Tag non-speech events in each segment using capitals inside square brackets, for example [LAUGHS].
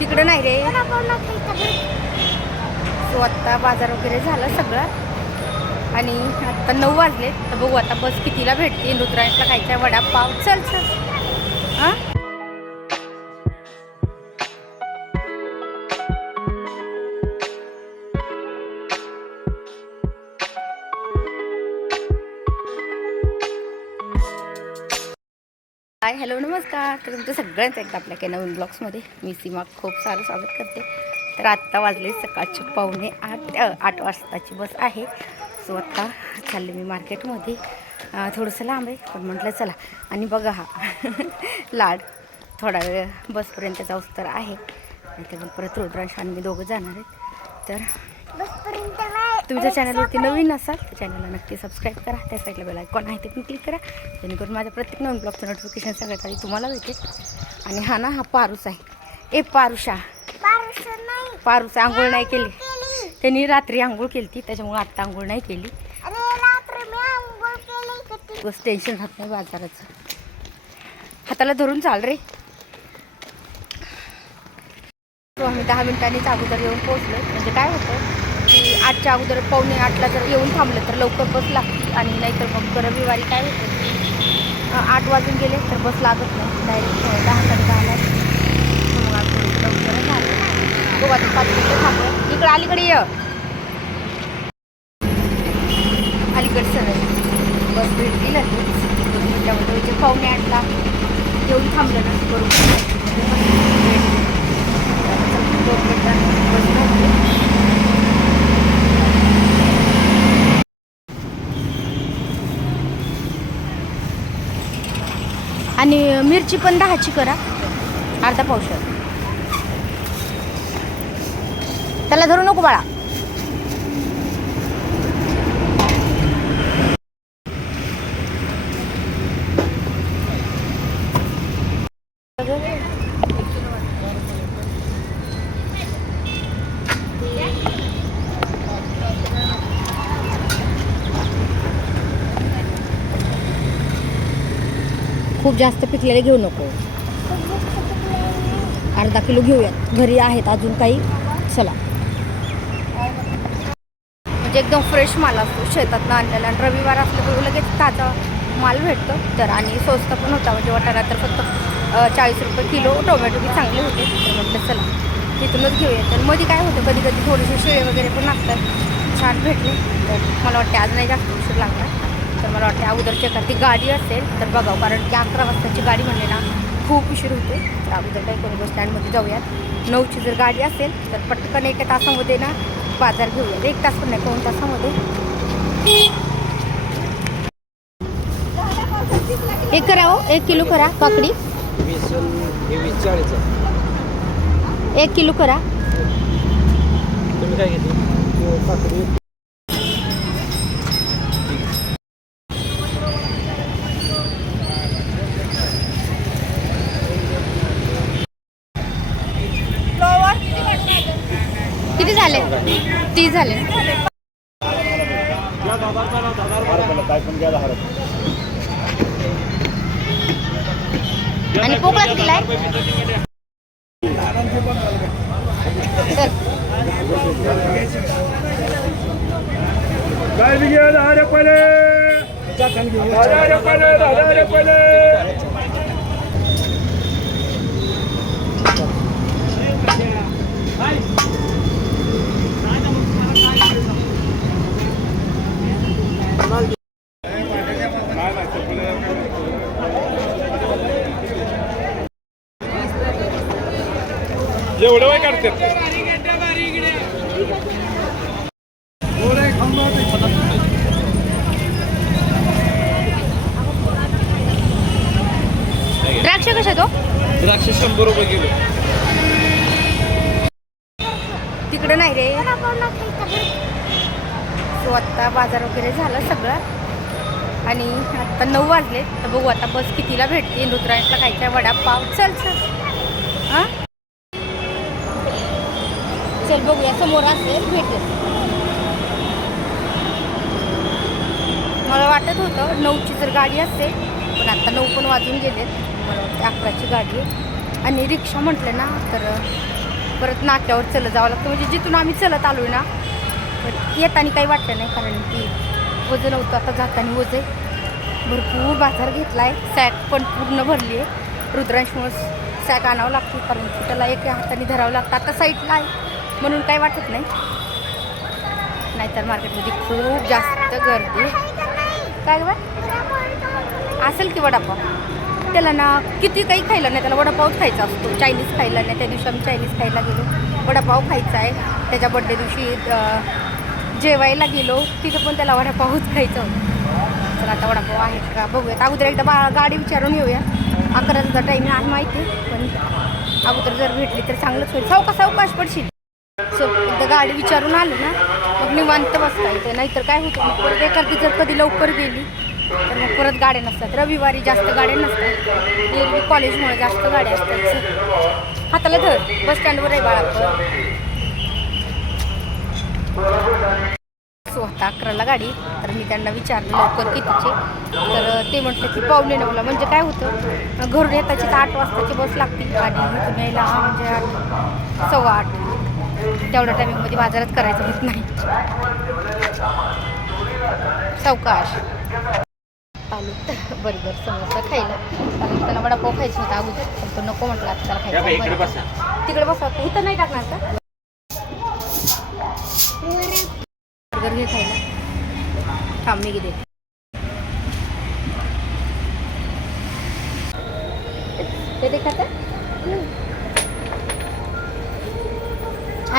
तिकडं नाही रे. सो आत्ता बाजार वगैरे झाला सगळं. आणि आत्ता नऊ वाजले तर बघू आता बस कितीला भेटते. रुद्रायणला खायचा वडापाव. चल चल. हां? हॅलो नमस्कार. तर तुमचं सगळ्यांचं एकदा आपल्या काही नवीन ब्लॉग्समध्ये मी सीमा खूप सारं स्वागत करते. तर आत्ता वाजले सकाळचे पावणे आठ आठ वाजताची बस आहे. सो आत्ता चालले मी मार्केटमध्ये. थोडंसं लांब आहे पण म्हटलं चला. आणि बघा हा [LAUGHS] लाड. थोडा वेळ बसपर्यंत जाऊस तर आहे. आणि तर मग परत रुद्रांश आणि मी दोघं जाणार आहेत. तर तुम्ही जर चॅनलवरती नवीन असाल तर चॅनलला नक्की सबस्क्राईब करा. त्या साईडला बेल आयकॉन आहे ते पण क्लिक करा. जेणेकरून माझ्या प्रत्येक नवीन ब्लॉगचं नोटिफिकेशन सगळ्यात आधी तुम्हाला भेटेल. आणि हा ना हा पारूस आहे. ए पारुषा. पारूस आंघोळ नाही केली. त्यांनी रात्री आंघोळ केली ती त्याच्यामुळे आत्ता आंघोळ नाही केली. बस टेन्शन राहत नाही बाजाराचं. हाताला धरून चाल रे. आम्ही दहा मिनिटांनीच अगोदर येऊन पोहोचलो म्हणजे काय होतं? की आठच्या अगोदर पावणे आठला जर येऊन थांबलं तर लवकर बस लागते आणि नाहीतर मग रविवारी काय होतं आठ वाजून गेले तर बस लागत नाही. डायरेक्ट दहा साडे दहाला मग लवकर झालं गोवा पाच मिनिटं थांबलं इकडं अलीकडे ये. अलीकडे सरळ. बस भेटली लगेच. दोन म्हणजे पावणे आठला येऊन थांबलं ना. बरोबर दोन मिनिटांनी बस भेटली आणि मिरची पण दहाची करा. अर्धा पावशर. त्याला धरू नको बाळा. खूप जास्त पिकलेले घेऊ नको. अर्धा किलो घेऊयात. घरी आहेत अजून काही. चला. म्हणजे एकदम फ्रेश माल असतो. शेतातनं आणलेला. आणि रविवार असलं तर लगेच ताजा माल भेटतो. तर आणि स्वस्त पण होता. म्हणजे वाटाणा तर फक्त चाळीस रुपये किलो टोमॅटो बी चांगले होते. तर म्हटलं चला तिथूनच घेऊया तर मध्ये काय होतं? कधी कधी थोडेसे शेळे वगैरे पण असतात छान भेटले. तर मला वाटते आज नाही जास्त उशीर लागणार. तर मला वाटते अगोदरच्या का ती गाडी असेल तर बघावं. कारण की अकरा वाजताची गाडी म्हणले ना खूप उशीर होते तर अगोदर काय करू बस स्टँडमध्ये जाऊयात. नऊची जर गाडी असेल तर पटकन एका तासामध्ये ना बाजार घेऊयात. एक तास पण नाही दोन तासामध्ये. एक करा हो एक किलो करा काकडी हे एक किलो करा. तुम्ही काय घेतली काकडी किती ती झाले. आणि पोकळा कितीला आहे काय बी दहा रुपये दहा रुपये दहा रुपये द्राक्ष कशा तो द्राक्षे शंभर रुपये किलो. तिकडं नाही रे. सो आत्ता बाजार वगैरे झाला सगळं. आणि आत्ता नऊ वाजले. तर बघू आता बस कितीला भेटते. रुद्रायणला खायचा वडापाव चल चल. हां? चल बघूया. समोर असेल भेटेल मला वाटत होतं. नऊची जर गाडी असेल पण आता नऊ पण वाजून गेलेत. मला अकराची गाडी आहे. आणि रिक्षा म्हटलं ना तर परत नाक्यावर चलत जावं लागतं. म्हणजे जिथून आम्ही चलत आलो ना तर येताना काही वाटलं नाही कारण की वजन होतं. आता जाताना वज भरपूर बाजार घेतला आहे सॅक पण पूर्ण भरली आहे. रुद्रांशमुळं सॅक आणावं लागतो कारण की त्याला एक हाताने धरावं लागतं. आता साईडला आहे म्हणून काही वाटत नाही. नाहीतर मार्केटमध्ये खूप जास्त गर्दी काय बा असेल की वडापाव? त्याला ना किती काही खायला नाही त्याला वडापावच खायचा असतो. चायनीज खायला नाही त्या दिवशी आम्ही चायनीज खायला गेलो. वडापाव खायचा आहे. त्याच्या बड्डे दिवशी जेवायला गेलो. तिथं पण त्याला वडापावच खायचा होता. चला आता वडापाव आहे का बघूयात. अगोदर एकदा बा गाडी विचारून येऊया अकराचा टाईम आहे माहिती पण अगोदर जर भेटली तर चांगलंच होईल. सावका सावकाश पडशील. सो एकदा गाडी विचारून आलं ना. मग निवांत बसता येते. नाहीतर काय होतं मग परत एखादी जर कधी लवकर गेली तर मग परत गाड्या नसतात. रविवारी जास्त गाड्या नसतात. एरवी कॉलेजमुळे जास्त गाड्या असतात. सर हाताला धर. बस स्टँडवर आहे बाळापूर होता अकराला गाडी. तर मी त्यांना विचारलं लवकर कितीचे? तर ते म्हटलं की पावणे नऊला. म्हणजे काय होतं घरून येताची तर आठ वाजताची बस लागते. आणि तुम्ही यायला म्हणजे आठ सव्वा आठ. तेवढ्या टायमिंगमध्ये बाजारात करायचं होत नाही. सावकाश. आलो बरोबर समोसा खायला. कारण त्याला वडापाव खायचा होता अगोदर. पण तो नको म्हटला आता त्याला खायचा तिकडे बसा. इथं नाही टाकणार का? बर्गर घे खायला. थांब मी घेते. ते ते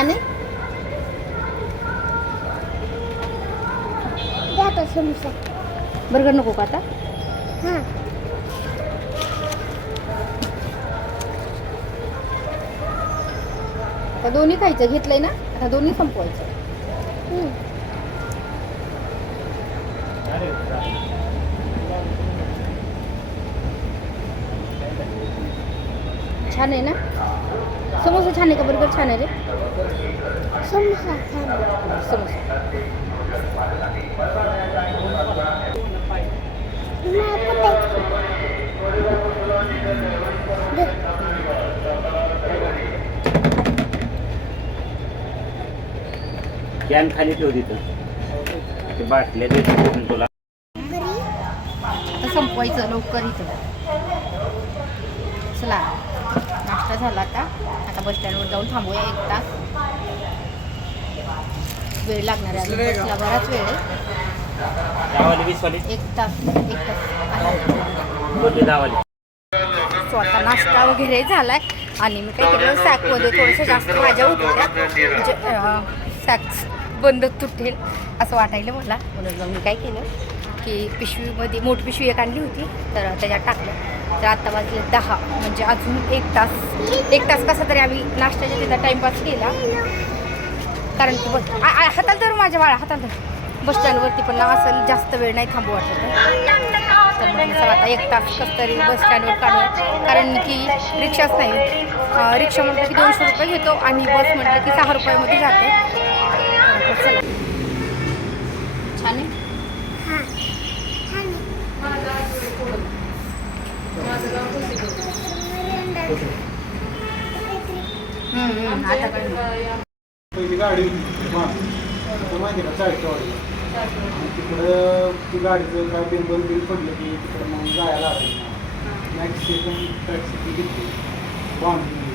आहे बर्गर नको का आता? आता दोन्ही खायचं घेतलंय ना? आता दोन्ही संपवायचं. छान आहे ना? समोसा छान आहे का? बर्गर छान आहे रे? कॅन खाली ठेव तिथं. ते बाटल्या देतो पण तुला. आता संपवायचं लवकर इथं. चला. झाला आता. आता बस स्टँडवर जाऊन थांबूया एक तास. वेळ लागणार आहे बसला बराच वेळ आहे. एक तास एक तास. आहे. स्वतः नाश्ता वगैरे झालाय. आणि मी काय केलं सॅकमध्ये थोडंसं जास्त भाज्या होत्या. म्हणजे सॅक्स बंद तुटेल असं वाटायलं मला. म्हणून मग मी काय केलं की पिशवीमध्ये मोठी पिशवी एक आणली होती. तर त्याच्यात टाकलं. तर आत्ता वाजले दहा म्हणजे अजून एक तास. एक तास कसा तरी आम्ही नाश्त्याच्या तिथं टाईमपास केला. कारण की बस आ- आ- हाताला माझ्या बाळा हाताला तर बस स्टँडवरती पण असं जास्त वेळ नाही थांबू वाटत. तर आता एक तास कसं तरी बस स्टँडवर काढूया. कारण की रिक्षाच नाही. रिक्षा म्हटलं की दोनशे रुपये घेतो आणि बस म्हटलं की सहा रुपयामध्ये जाते. चला. छान आहे हम्म, हम्म, आता काय पहिली गाडी माहिती का चाळीसच्या वाडीला आणि तिकडं ती गाडीचं काय बंद बिल पडलं की तिकडं मग जायला लागलं. टॅक्सी पण टॅक्सी घेतली. बाउंड्री